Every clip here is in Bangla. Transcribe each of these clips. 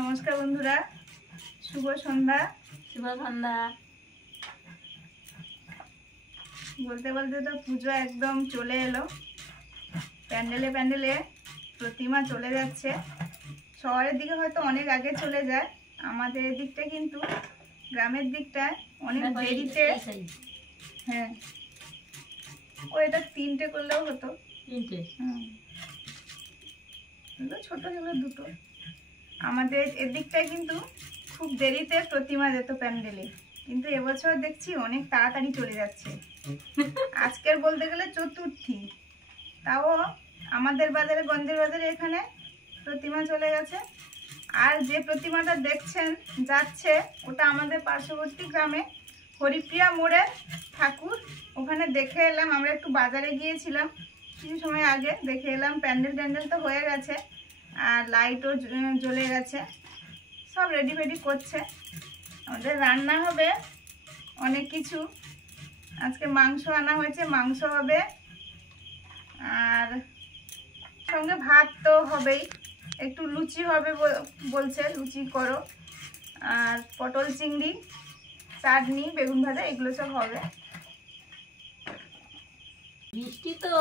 নমস্কার বন্ধুরা, শুভ সন্ধ্যা। শুভ সন্ধ্যা। বলতে বলতে তো পুজো একদম চলে এলো। প্যান্ডেলে প্যান্ডেলে প্রতিমা চলে যাচ্ছে। শহরের দিকে হয়তো অনেক আগে চলে যায়, আমাদের দিকটা কিন্তু গ্রামের দিকটায় অনেক দেরিতে। হ্যাঁ, ও এটা 3টে করলেও হতো। 3টে? ছোট ছিল 2টো। আমাদের এদিকটায় কিন্তু খুব দেরিতে প্রতিমা যেত প্যান্ডেলে, কিন্তু এবছর দেখছি অনেক তাড়াতাড়ি চলে যাচ্ছে। আজকের বলতে গেলে চতুর্থী, তাও আমাদের বাজারে, গঞ্জের বাজারে এখানে প্রতিমা চলে গেছে। আর যে প্রতিমাটা দেখছেন যাচ্ছে, ওটা আমাদের পার্শ্ববর্তী গ্রামে হরিপ্রিয়া মোড়ের ঠাকুর। ওখানে দেখে এলাম, আমরা একটু বাজারে গিয়েছিলাম কিছু সময় আগে, দেখে এলাম প্যান্ডেল ট্যান্ডেল তো হয়ে গেছে আর লাইটও জ্বলে গেছে, সব রেডি ফেডি করছে। আমাদের রান্না হবে অনেক কিছু। আজকে মাংস আনা হয়েছে, মাংস হবে, আর সঙ্গে ভাত তো হবেই, একটু লুচি হবে বলছে, লুচি করো, আর পটল চিংড়ি, চাটনি, বেগুন ভাজা, এগুলো সব হবে। বৃষ্টি তো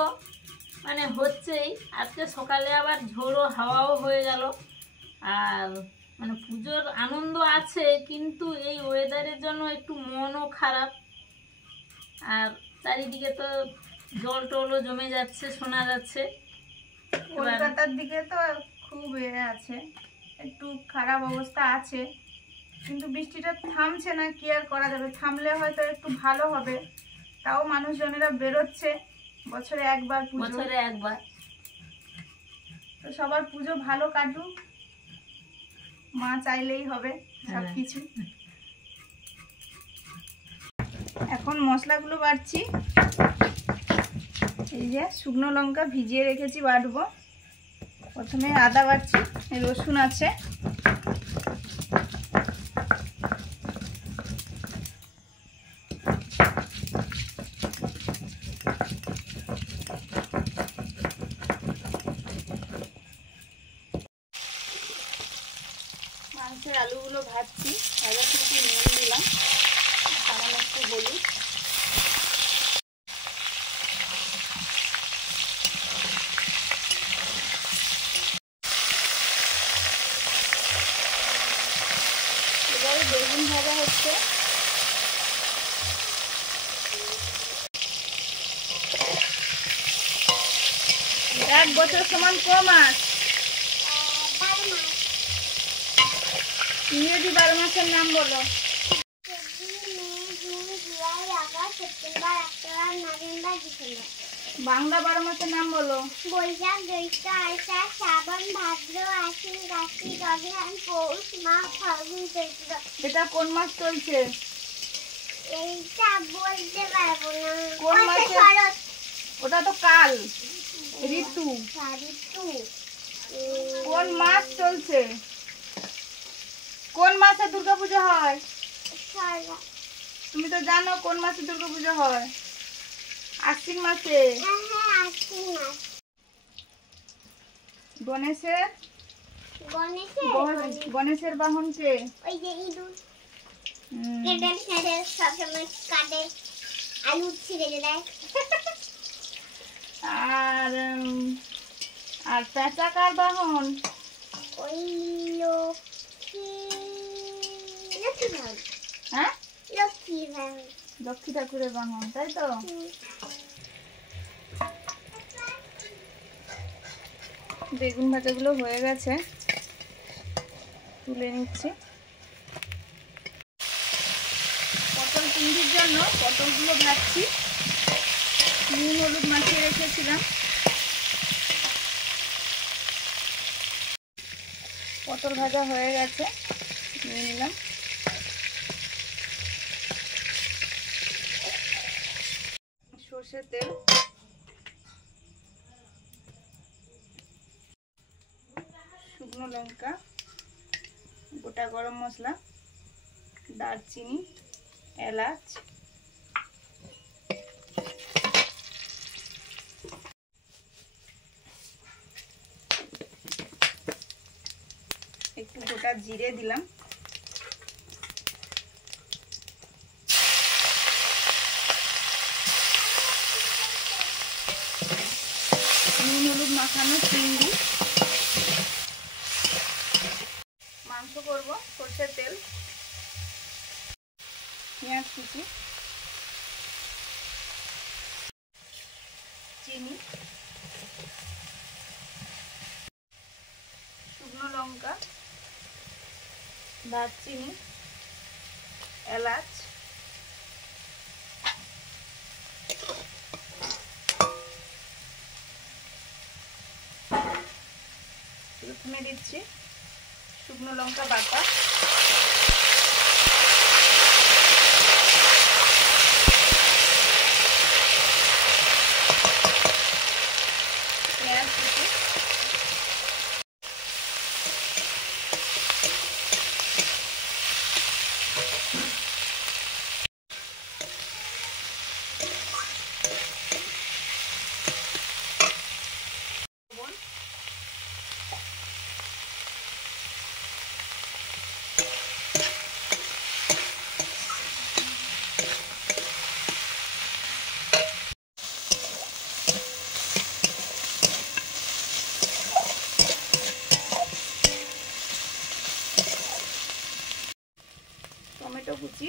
মানে হচ্ছেই, আজকে সকালে আবার ঝোড়ো হাওয়াও হয়ে গেল। আর মানে পুজোর আনন্দ আছে, কিন্তু এই ওয়েদারের জন্য একটু মনও খারাপ। আর চারিদিকে তো জল টলও জমে যাচ্ছে, শোনা যাচ্ছে। কলকাতার দিকে তো খুব আছে, একটু খারাপ অবস্থা আছে, কিন্তু বৃষ্টিটা থামছে না। কি আর করা যাবে, থামলে হয়তো একটু ভালো হবে। তাও মানুষজনেরা বেরোচ্ছে, বছরে একবার পুজো, বছরে একবার। তো সবার পুজো ভালো কাটুক, মা চাইলেই হবে সবকিছু। এখন মশলাগুলো বাটছি। এই যে শুকনো লঙ্কা ভিজিয়ে রেখেছি, বাটবো। প্রথমে আদা বাটছি, রসুন আছে, মাংসের আলুগুলো ভাজছি, ভাজা থেকে নিয়ে দিলাম, সামান্য একটু হলুদ। এবারে বেগুন ভাজা হচ্ছে। এক বছর সমান কম মাস, ইংরেজি 12 মাসের নাম বলো। বাংলা 12 মাসের নাম বলো। বৈশাখ, জ্যৈষ্ঠ, আষাঢ়, শ্রাবণ, ভাদ্র, আশ্বিন, কার্তিক, অগ্রহায়ণ, পৌষ, মাঘ, ফাল্গুন, চৈত্র। এটা কোন মাস চলছে? এইটা বলতে পারবো না। কোন মাসে? শরৎ। ওটা তো কাল, ঋতু। ঋতু। কোন মাস চলছে? কোন মাসে দুর্গাপূজা হয়? তুমি তো জানো কোন মাসে দুর্গাপূজা হয়? আশ্বিন মাসে। আশ্বিন মাস। গণেশের বাহন কে? ওই যে ইঁদুর। কেটে ছেড়ে সবসময় কাটে, আলু ছিঁড়ে দেয়। আর পেঁচা কার বাহন? ওই লক্ষ্মী বাহন। হ্যাঁ, লক্ষ্মী বাহন। লক্ষ্মী ঠাকুরের বাহন, তাই তো। বেগুন ভাজাগুলো হয়ে গেছে, তুলে নিচ্ছি। পটল চিংড়ির জন্য পটলগুলো ভাজছি, নুন হলুদ মাখিয়ে রেখেছিলাম। পটল ভাজা হয়ে গেছে, নিয়ে নিলাম। সর্ষের তেল, শুকনো লঙ্কা, গোটা গরম মশলা, দারচিনি, এলাচ, একটু গোটা জিরে দিলাম, নুন হলুদ মাখানো চিংড়ি, মাংস করব, সরষের তেল, পেঁয়াজ কুচি, চিনি, শুকনো লঙ্কা, দারচিনি, এলাচ, প্রথমে দিচ্ছি শুকনো লঙ্কা বাটা, পেঁয়াজ কুচি, লবণ, টমেটো কুচি,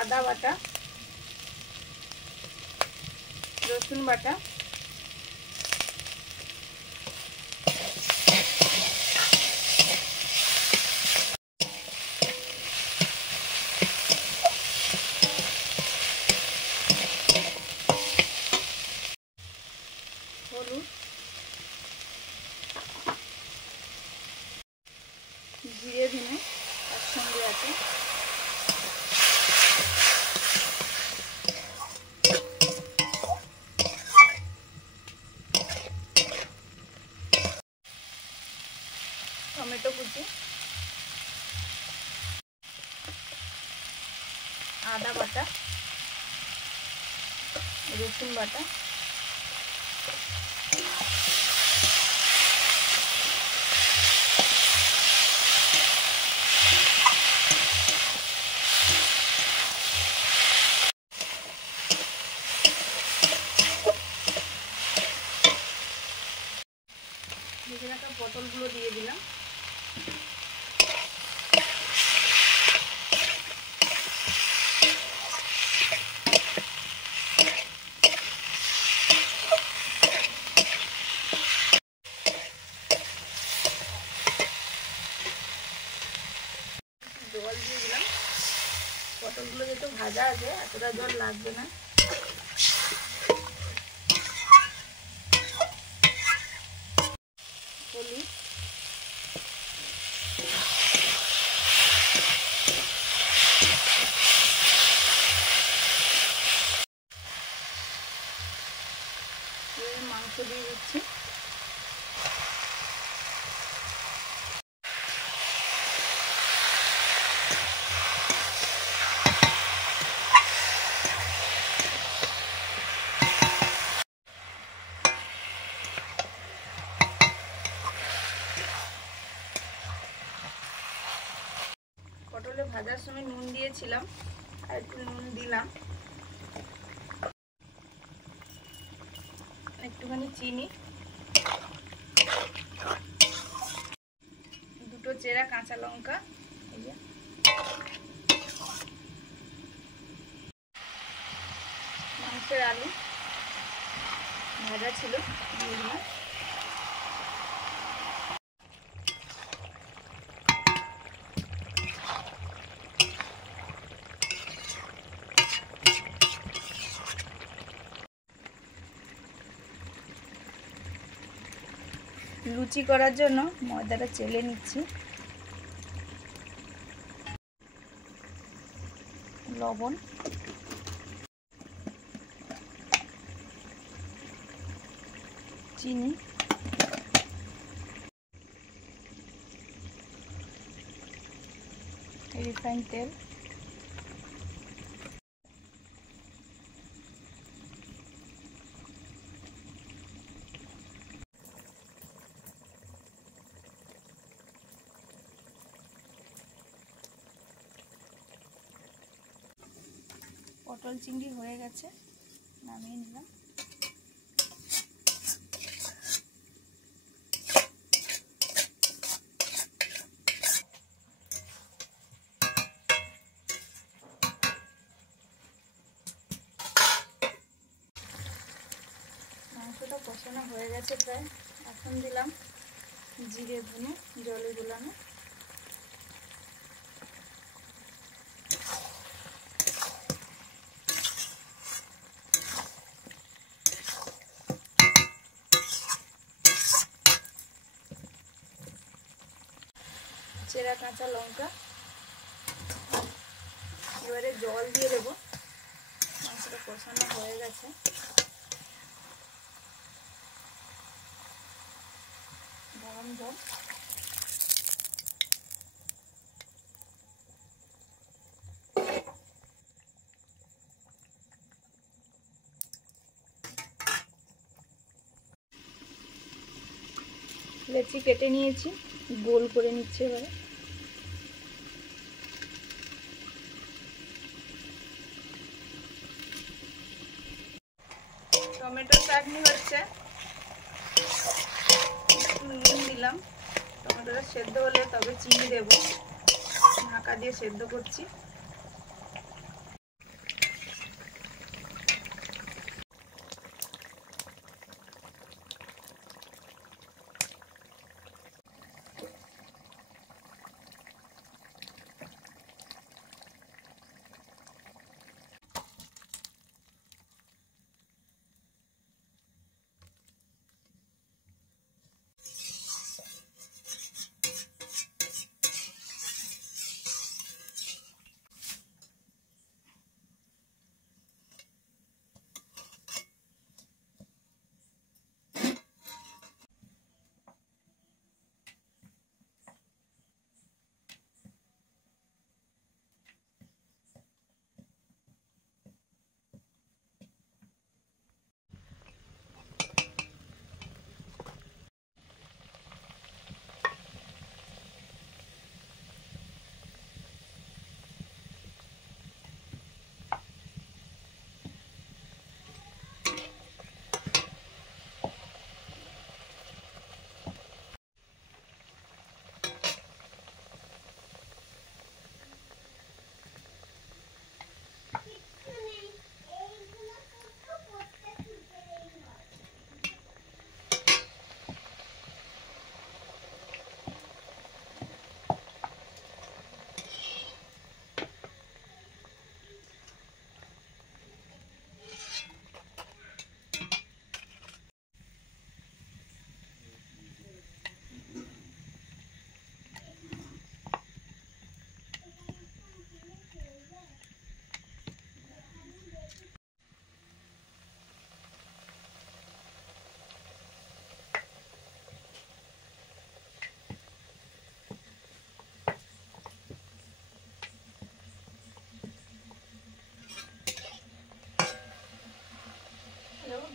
আদা বাটা, রসুন বাটা, হলুদ, জিরে ধনে একসঙ্গে আছে, টমেটো কুচি, আদা বাটা, রসুন বাটা, ভেজে রাখা পটলগুলো দিয়ে দিলাম, জল দিয়ে দিলাম, পটলগুলো যেহেতু ভাজা আছে এতটা জল লাগবে না, হলুদ, মাংস দিয়ে দিচ্ছি, পটলে ভাজার সময় নুন দিয়েছিলাম আর একটু নুন দিলাম, একটুখানি চিনি, দুটো চেরা কাঁচা লঙ্কা, এই যে মাংসের আলু ভাজা ছিল দিয়ে দিলাম, লুচি করার জন্য ময়দাটা চেলে নিচ্ছি, লবণ, চিনি, রিফাইন তেল, পটল চিংড়ি হয়ে গেছে, নামিয়ে নিলাম। মাংসটা কষানো হয়ে গেছে প্রায়, এখন দিলাম জিরে ধনে জলে গুলানো। চেরা কাঁচা লঙ্কা, এবারে জল দিয়ে দেবো। মাংসটা কষানো হয়ে গেছে, গরম জল। লেচি কেটে নিয়েছি, গোল করে নিচ্ছে এবারে। টমেটো চাটনি হচ্ছে, একটু নুন দিলাম। টমেটোটা সেদ্ধ হলে তবে চিনি দেব। ঢাকা দিয়ে সেদ্ধ করছি।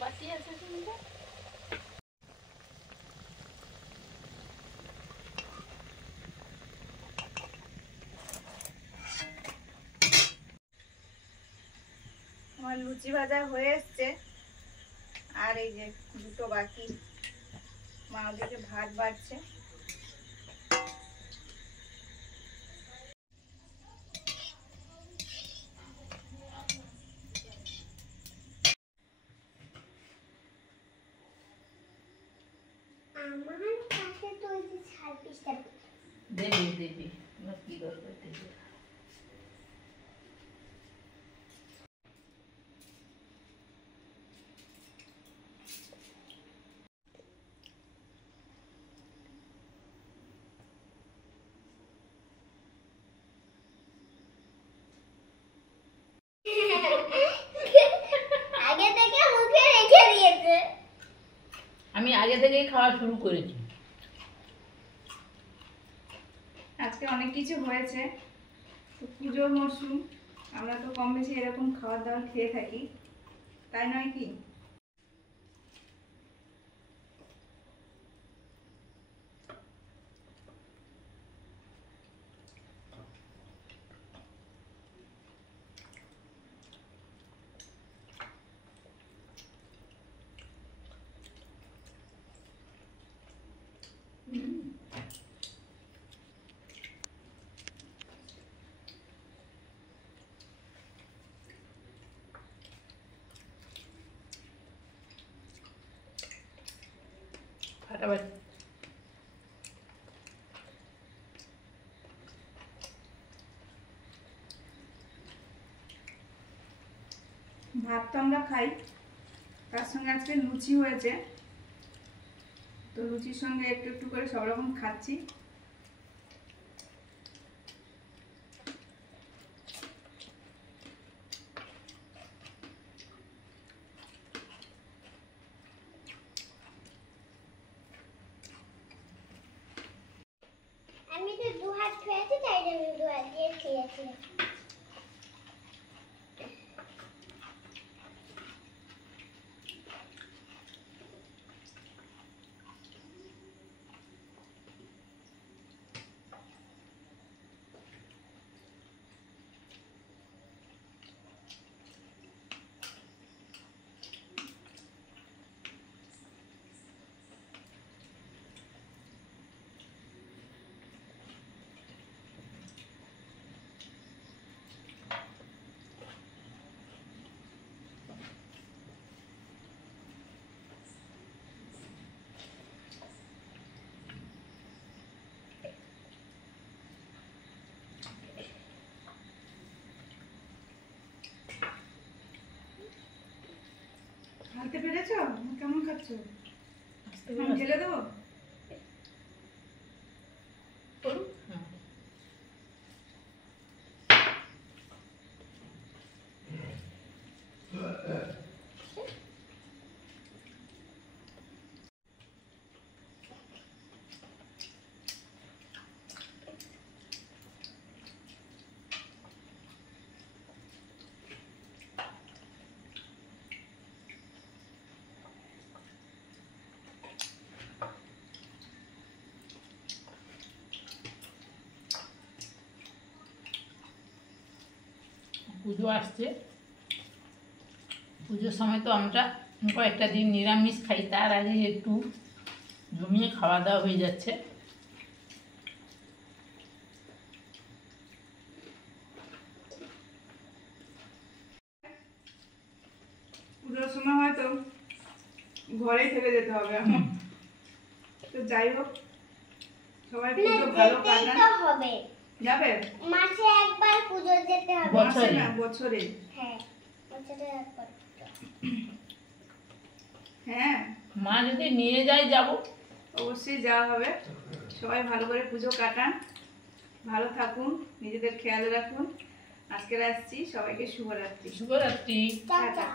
বাকি আছে শুনতে। আমার লুচি ভাজা হয়ে এসছে, আর এই যে দুটো বাকি। মা ওদিকে ভাত বাড়ছে। আমার কাছে তো ওই যে ছাব্বিশটা দেবে দেবে, কি দরকার দেবে। আগে থেকে মুখে রেখে দিয়েছে। আমি আগে থেকেই খাওয়া শুরু করেছি। আজকে অনেক কিছু হয়েছে, তো পুজোর মরশুম, আমরা তো কম বেশি এরকম খাবার দাবার খেয়ে থাকি, তাই নয় কি? ফাটাফাটি। ভাত তো আমরা খাই, তার সঙ্গে আজকে লুচি হয়েছে, তো লুচির সঙ্গে একটু একটু করে সব রকম খাচ্ছি। আমি তো 2 হাত খেয়েছি, তাই জন্য 2 হাত দিয়ে খেয়েছি। খাইতে পেরেছো? কেমন খাচ্ছ? আমি ঢেলে দেবো? পুজো আসছে, পুজোর সময় তো আমরা কয়েকটা দিন নিরামিষ খাই, তার আগে একটু জমিয়ে খাওয়া দাওয়া হয়ে যাচ্ছে। পুজোর সময় হয়তো ঘরেই থেকে যেতে হবে এখন। তো যাই হোক, সবাই পুজো ভালো যেতেই কাটান। তো হবে। যাবে? মাসে একবার পুজো যেতে হবে। মাসে না, বছরে। হ্যাঁ, বছরে একবার। হ্যাঁ, মা যদি নিয়ে যায় যাব। অবশ্যই যাওয়া হবে। সবাই ভালো করে পুজো কাটান, ভালো থাকুন, নিজেদের খেয়াল রাখুন। আজকে আসছি, সবাইকে শুভরাত্রি। শুভরাত্রি। টাটা।